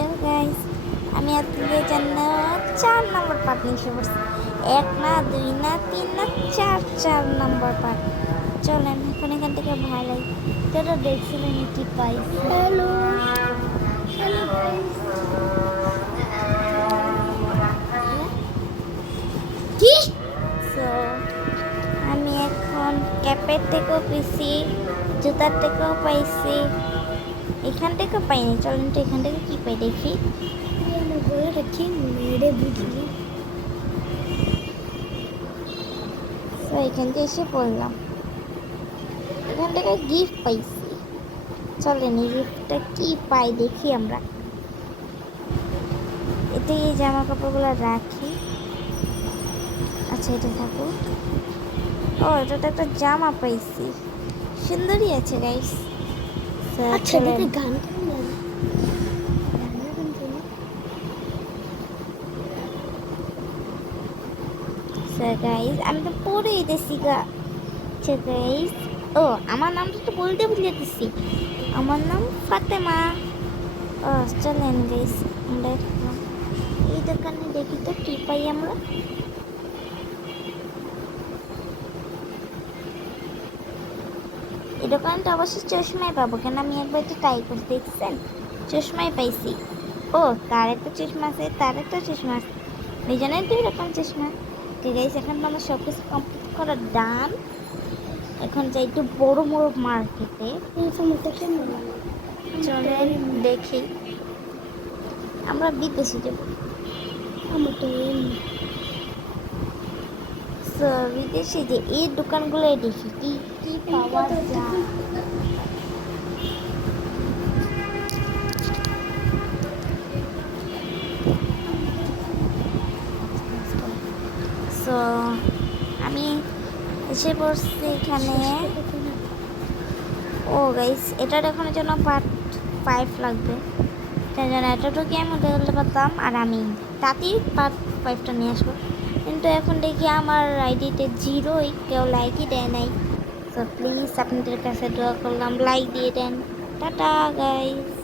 দেখো গাইস, আমি আপনাদের জন্য 4 নম্বর পার্ট নিয়ে এসে পড়ছি। 1 না 2 না 3 না 4 নম্বর পার্ট। চলেন এখন এখান থেকে ভাড়াই তোরা দেখছিলেন কি পাই। হ্যালো হ্যালো গাইস, কি সো আমি এখন ক্যাপের থেকেও পেয়েছি, জুতার থেকেও পাইছি, এখান থেকে পাইনি। চলেন তো এখান থেকে কি পাই দেখি। বলে রাখি মেরে বুঝলি। তো এখান থেকে এসে পড়লাম, এখান থেকে গিফট পাইছি। চলেন এই গিফটটা কি পাই দেখি আমরা। এতে এই জামা কাপড়গুলো রাখি। আচ্ছা এটা থাকুক। ও এটা তো একটা জামা পাইছি, সুন্দরই আছে গাইস। আচ্ছা দেখে গান গাইস, আমি তো পরে দিতেছি গা। আচ্ছা গাইস, ও আমার নামটা তো বলতে ভুলে গেছি, আমার নাম ফাতেমা। ও চলেন গাইস আমরা এই দোকানে দেখি তো কি পাই আমরা। এই দোকানটা অবশ্যই চশমাই পাবো, কেন আমি একবার তো ট্রাই করে দেখছেন, চশমাই পাইছি। ও তার একটা চশমা আছে, তার একটা চশমা আছে, দুজনের 2 রকম চশমা। ঠিক আছে, এখন তো আমার সব কিছু কমপ্লিট করা ডান। এখন যাই একটু বড় বড় মার্কেটে। চলেন দেখি, আমরা বিদেশে যাব। বিদেশে যে এই দোকানগুলো দেখি কি কি পাওয়া যায়। সো আমি এসে পড়ছি এখানে। ও গাইস, এটা দেখানোর জন্য পার্ট 5 লাগবে, তাই জন্য এতটুকু আমি দেখতে পারতাম, আর আমি তাতেই পার্ট 5টা নিয়ে আসবো। কিন্তু এখন দেখি আমার আইডিতে 0, কেউ লাইকই দেয় নাই। সো প্লিজ আপনাদের কাছে দোয়া করলাম লাইক দিয়ে দেন। Tata guys.